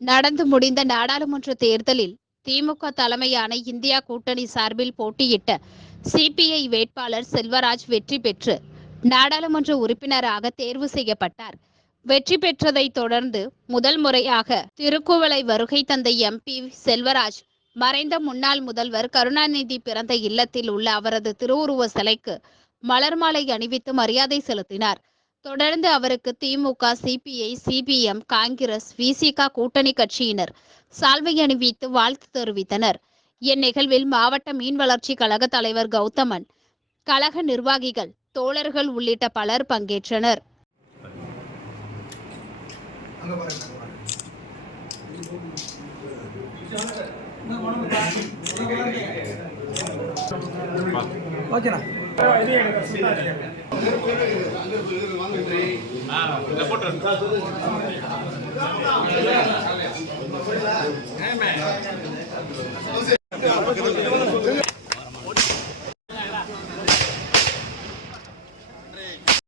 நடந்து முடிந்த நாடாளுமன்ற தேர்தலில் திமுக தலைமையான இந்தியா கூட்டணி சார்பில் போட்டியிட்ட சிபிஐ வேட்பாளர் செல்வராஜ் வெற்றி பெற்று நாடாளுமன்ற உறுப்பினராக தேர்வு செய்யப்பட்டார். வெற்றி பெற்றதைத் தொடர்ந்து முதல் முறையாக திருக்குவளை வருகை தந்த எம்பி செல்வராஜ் மறைந்த முன்னாள் முதல்வர் கருணாநிதி பிறந்த இல்லத்தில் உள்ள அவரது திருவுருவ சிலைக்கு மலர் மாலை அணிவித்து மரியாதை செலுத்தினார். தொடர்ந்து அவருக்கு திமுக சிபிஐ சிபிஎம் காங்கிரஸ் விசிக கூட்டணி கட்சியினர் சால்வை அணிவித்து வாழ்த்து தெரிவித்தனர். இந்நிகழ்வில் மாவட்ட மீன் வளர்ச்சி கழக தலைவர் கௌதமன் கழக நிர்வாகிகள் தோழர்கள் உள்ளிட்ட பலர் பங்கேற்றனர். ஓகேண்ணா ஓகேண்ணா